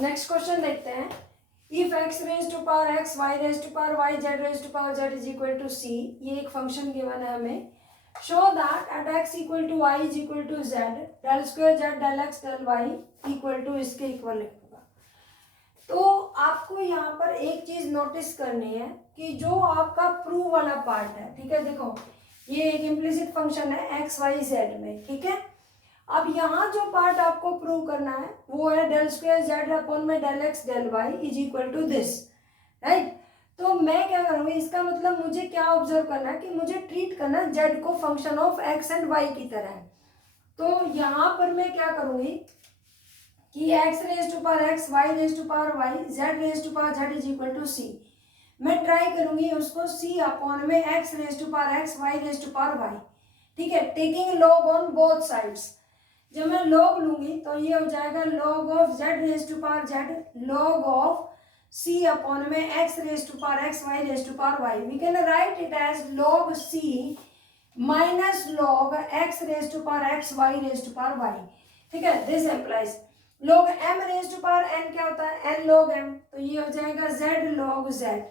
Next question देखते हैं। If x raise to power x, y raise to power y, z raise to power z is equal to c, ये एक function given है हमें। Show that at x equal to y is equal to z, del square z del x del y equal to इसके equal लिखूंगा। तो आपको यहाँ पर एक चीज नोटिस करनी है कि जो आपका प्रूव वाला पार्ट है, ठीक है, देखो ये एक इम्प्लिसिट फंक्शन है x y z में, ठीक है। अब यहाँ जो पार्ट आपको प्रूव करना है वो है डेल स्क्वायर जेड अपॉन में del x del y is equal to this, right. तो मैं क्या करूँगी, इसका मतलब मुझे क्या ऑब्जर्व करना है कि मुझे ट्रीट करना है जेड को function of X and Y की तरह। तो यहाँ पर मैं क्या करूँगी कि X raise to power X, Y raise to power Y, Z raise to power Z is equal to C. मैं ट्राई करूँगी उसको सी अपॉन में X raise to power X, Y raise to power Y, ठीक है, taking log on both sides. जब मैं log लूंगी तो ये हो जाएगा log of Z raise to power Z log of C upon में X raise to power X, Y raise to power Y. We can write it as log C minus log X raise to power X, Y raise to power Y, ठीक है। This implies log M raise to power N क्या होता है, N log M, तो ये हो जाएगा z log z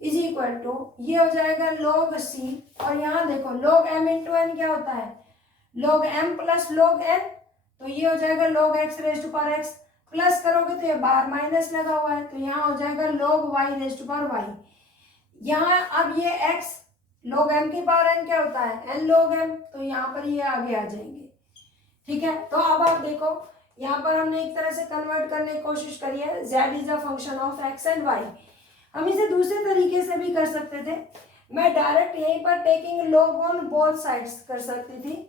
is equal to ये हो जाएगा लॉग सी, और यहाँ देखो लॉग एम इंटू एन क्या होता है, log m plus log n, तो ये हो जाएगा log x raise to power x, plus करोगे तो ये बाहर माइनस लगा हुआ है, तो यहाँ हो जाएगा log y raise to power y। यहाँ अब ये x log m की पावर n क्या होता है, n log m, तो यहाँ पर ये आगे आ जाएंगे, ठीक है। तो अब आप देखो यहाँ पर हमने एक तरह से कन्वर्ट करने की कोशिश करी है, z is a function of x and y। हम इसे दूसरे तरीके से भी कर सकते थे, मैं डायरेक्ट यहीं पर taking log on both sides कर सकती थी।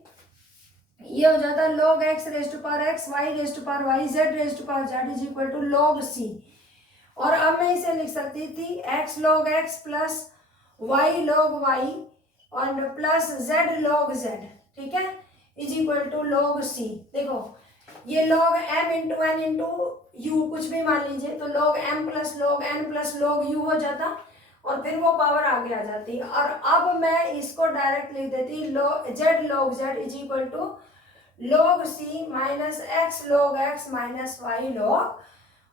ये हो जाता है log x raise to power x, y raise to power y, z raise to power z is equal to log c। और अब मैं इसे लिख सकती थी x log x plus y log y और प्लस z log z, ठीक है, is equal to log c। देखो ये log m into n into u कुछ भी मान लीजिए, तो log m plus log n plus log u हो जाता और फिर वो पावर आगे आ जाती है। और अब मैं इसको डायरेक्ट लिख देती z log z is equal to log c minus x log x minus y log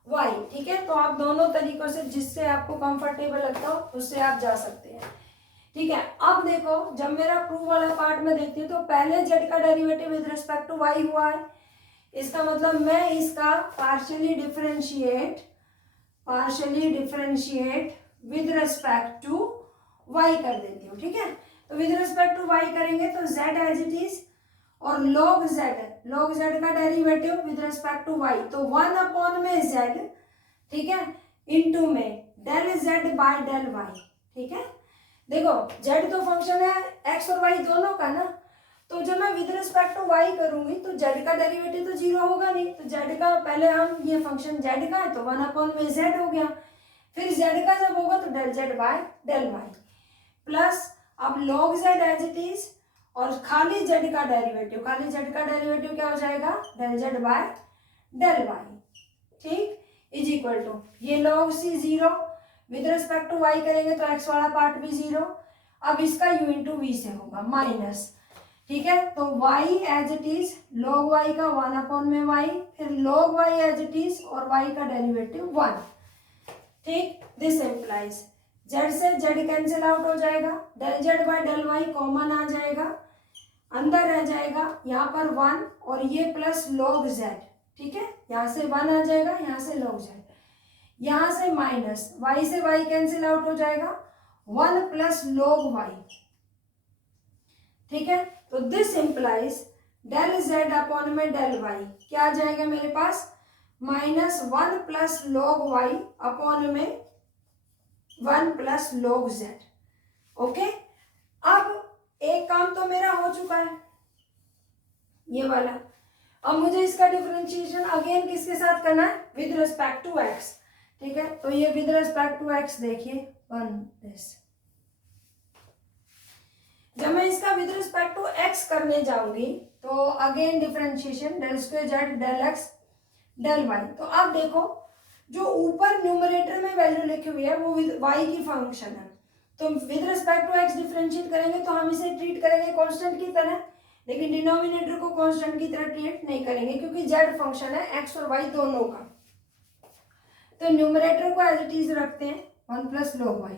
y, ठीक है। तो आप दोनों तरीकों से जिससे आपको कंफर्टेबल लगता हो उससे आप जा सकते हैं, ठीक है। अब देखो जब मेरा प्रूव वाला पार्ट में देखती हूँ तो पहले z का derivative with respect to y हुआ है, इसका मतलब मैं इसका partially differentiate with respect to y कर देती हूँ, ठीक है। तो विद रिस्पेक्ट टू y करेंगे तो z एज इट इज, और log z का derivative with respect to y, तो 1 अपॉन में z, ठीक है, इनटू में del z by del y, ठीक है। देखो z तो फंक्शन है x और y दोनों का ना, तो जब मैं विद रिस्पेक्ट टू y करूंगी तो z का डेरिवेटिव तो जीरो होगा नहीं, तो z का पहले हम ये फंक्शन z का है तो 1 अपॉन में z हो गया, फिर z का जब होगा तो del z by del y plus अब log z as it is और खाली z का डेरिवेटिव क्या हो जाएगा, del z by del y, ठीक, इज इक्वल टू ये log c zero, with respect to y करेंगे तो x वाला पार्ट भी जीरो, अब इसका u इंटू वी से होगा माइनस, ठीक है। तो y as it is log y का 1 अपॉन में y, फिर log y as it is और y का डेरिवेटिव 1, ठीक। दिस इम्प्लाइज z से z कैंसिल आउट हो जाएगा, del z by del y common आ जाएगा, अंदर रह जाएगा यहाँ पर 1 और ये प्लस log z, ठीक है, यहाँ से 1 आ जाएगा, यहाँ से log z, यहाँ से माइनस y से y कैंसिल आउट हो जाएगा, 1 प्लस log y, ठीक है। तो this implies del z upon में डेल y क्या आ जाएगा मेरे पास, minus 1 plus log y upon में 1 प्लस log z, ओके। अब एक काम तो मेरा हो चुका है ये वाला, अब मुझे इसका डिफरेंशिएशन अगेन किसके साथ करना है, विद रिस्पेक्ट टू x, ठीक है। तो ये विद रिस्पेक्ट टू x देखिए 1 दिस, जब मैं इसका विद रिस्पेक्ट टू x करने जाऊंगी तो again differentiation del square z del x del y। तो अब देखो जो ऊपर न्यूमरेटर में वैल्यू लिखी हुई है वो विद y की फंक्शन है, तो with respect to x differentiate करेंगे तो हम इसे ट्रीट करेंगे कांस्टेंट की तरह, लेकिन डिनोमिनेटर को कांस्टेंट की तरह ट्रीट नहीं करेंगे क्योंकि z फंक्शन है x और y दोनों का, तो न्यूमरेटर को एज इट इज रखते हैं 1 प्लस log y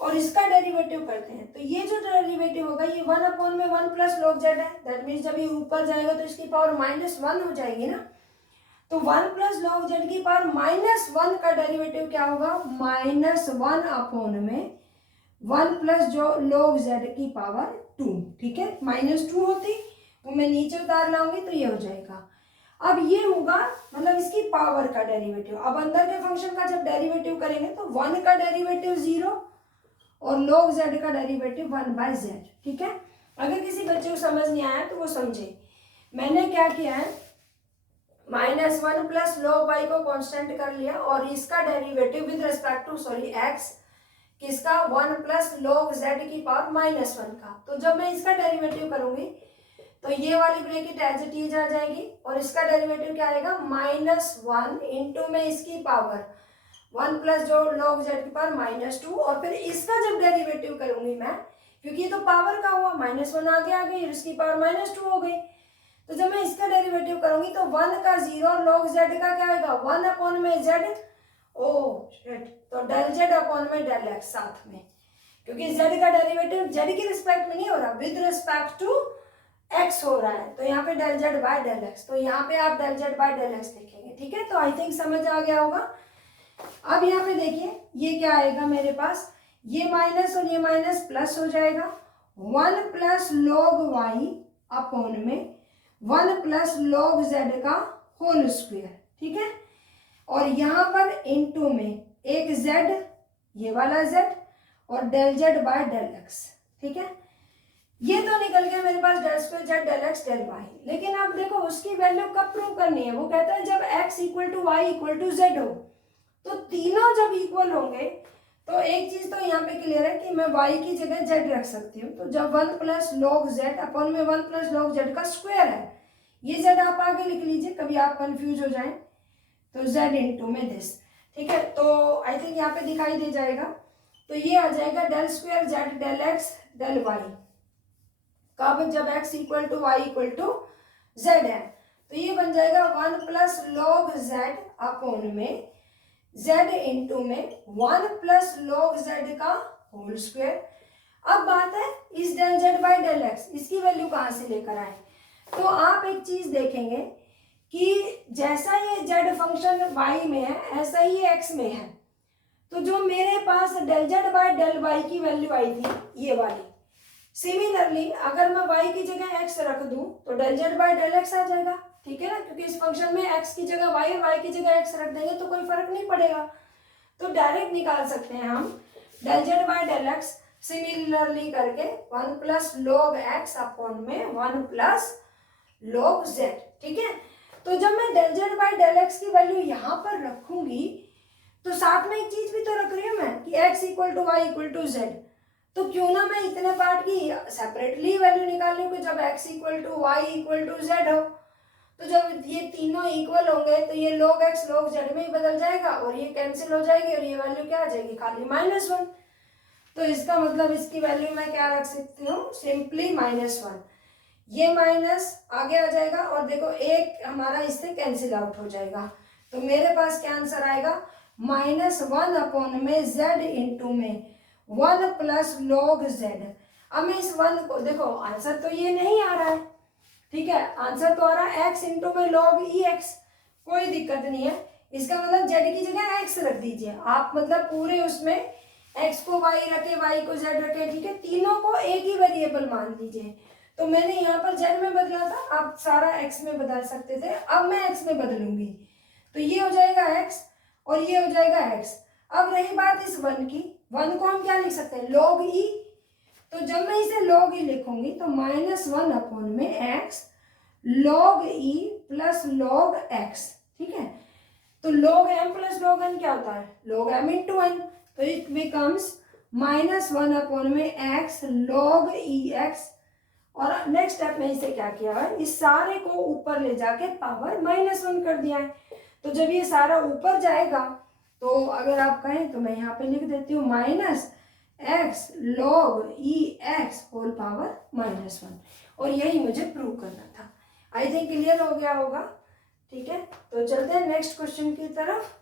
और इसका डेरिवेटिव करते हैं। तो ये जो डेरिवेटिव होगा ये 1/1 प्लस log z है। दैट मीन्स जब ये ऊपर जाएगा तो इसकी पावर -1 हो जाएगी ना। तो 1 प्लस log z की पावर -1 का डेरिवेटिव क्या होगा, -1/1 प्लस जो log z की पावर 2। ठीक है, -2 होती तो मैं नीचे उतार लाऊंगी तो ये हो जाएगा। अब ये होगा मतलब इसकी पावर का डेरिवेटिव। अब अंदर के फंक्शन का जब डेरिवेटिव करेंगे तो 1 का डेरिवेटिव 0 और log z का डेरिवेटिव 1/z। ठीक है, अगर किसी बच्चे को समझ नहीं आया तो वो समझे। मैंने क्या किया है, -1 प्लस log y को कांस्टेंट कर लिया और इसका derivative with respect to x किसका 1 प्लस log z की पावर -1 का। तो जब मैं इसका डेरिवेटिव करूंगी तो ये वाली ब्रैकेट एज इट इज आ जाएगी और इसका डेरिवेटिव क्या आएगा, -1 इंटू में इसकी पावर 1 प्लस जो log z की पावर -2 और फिर इसका जब डेरिवेटिव करूंगी मैं, क्योंकि ये तो पावर का हुआ, -1 आगे आ गई और इसकी पावर -2 हो गई। तो जब मैं इसका डेरिवेटिव करूंगी तो 1 का 0 और log z का क्या आएगा 1/z। ओ शिट, तो डेल z अपॉन में डेल x साथ में, क्योंकि z का डेरिवेटिव z की रिस्पेक्ट में नहीं हो रहा, विद रिस्पेक्ट टू x हो रहा है। तो यहाँ पे del z by del x, तो यहाँ पे आप del z by del x लिखेंगे। ठीक है, तो आई थिंक समझ आ गया होगा। अब यहाँ पे देखिए ये क्या आएगा मेरे पास, ये माइनस और ये माइनस प्लस हो जाएगा 1 प्लस log y अपॉन में 1 प्लस log z का होल स्क्वायर। ठीक है, और यहाँ पर इनटू में एक z, ये वाला z और del z by del x। ठीक है, ये तो निकल गया मेरे पास del square z del x del y। लेकिन अब देखो उसकी वैल्यू कब प्रूव करनी है, वो कहता है जब x equal to y equal to z हो। तो तीनों जब इक्वल होंगे तो एक चीज तो यहाँ पे क्लियर है कि मैं y की जगह z रख सकती हूँ। तो जब 1 प्लस log z अपॉन में 1 प्लस log z का स्क्वायर है, ये z आप आगे लिख लीजिए कभी आप कंफ्यूज हो जाए तो z इंटू में दिस। ठीक है, तो आई थिंक यहाँ पे दिखाई दे जाएगा। तो ये आ जाएगा del square z del x del y, कब जब x equal to y equal to z है। तो ये बन जाएगा 1 प्लस log z अपॉन में z इंटू में 1 प्लस log z का होल स्क्वायर। अब बात है इस del z by del x, इसकी वैल्यू कहाँ से लेकर आए। तो आप एक चीज देखेंगे कि जैसा ये z फंक्शन y में है ऐसा ही x में है। तो जो मेरे पास del z by del y की वैल्यू आई थी ये वाली, सिमिलरली अगर मैं y की जगह x रख दूं तो del z by del x आ जाएगा। ठीक है ना, क्योंकि इस फंक्शन में x की जगह y और y की जगह x रख देंगे तो कोई फर्क नहीं पड़ेगा। तो डायरेक्ट निकाल सकते हैं हम del z by del x सिमिलरली करके 1 प्लस log x अपॉन में 1 प्लस log z। ठीक है, तो जब मैं del z by del x की वैल्यू यहाँ पर रखूंगी तो साथ में एक चीज भी तो रख रही हूँ मैं कि x equal to y equal to z। तो क्यों ना मैं इतने पार्ट की सेपरेटली वैल्यू निकाल लूँ कि जब x equal to y equal to z हो तो जब ये तीनों इक्वल होंगे तो ये log x log z में ही बदल जाएगा और ये कैंसिल हो जाएगी और ये वैल्यू क्या आ जाएगी, खाली -1। तो इसका मतलब इसकी वैल्यू मैं क्या रख सकती हूँ, सिंपली -1। ये माइनस आगे आ जाएगा और देखो एक हमारा इससे कैंसिल आउट हो जाएगा। तो मेरे पास क्या आंसर आएगा, -1 अपॉन में z इंटू में 1 प्लस log z। अब मैं इस 1 को देखो, आंसर तो ये नहीं आ रहा है। ठीक है, आंसर तो आ रहा है x इंटू में log ex, कोई दिक्कत नहीं है। इसका मतलब z की जगह x रख दीजिए आप, मतलब पूरे उसमें x को y रखे y को z रखे। ठीक है, तीनों को एक ही वेरिएबल मान लीजिए। तो मैंने यहाँ पर z में बदला था, आप सारा x में बदल सकते थे, अब मैं x में बदलूंगी। तो ये हो जाएगा x और ये हो जाएगा x। अब रही बात इस 1 की, 1 को हम क्या लिख सकते हैं, log e। तो जब मैं इसे log e लिखूंगी तो -1 अपॉन में x log e plus log x। ठीक है, तो log m plus log n क्या होता है, log m इंटू n। तो इट बिकम्स -1 अपॉन में x log ex। और नेक्स्ट स्टेप में इसे क्या किया है, इस सारे को ऊपर ले जाके पावर -1 कर दिया है। तो जब ये सारा ऊपर जाएगा तो अगर आप कहें तो मैं यहाँ पे लिख देती हूँ -x log ex whole power -1। और यही मुझे प्रूव करना था। आई थिंक क्लियर हो गया होगा। ठीक है, तो चलते हैं नेक्स्ट क्वेश्चन की तरफ।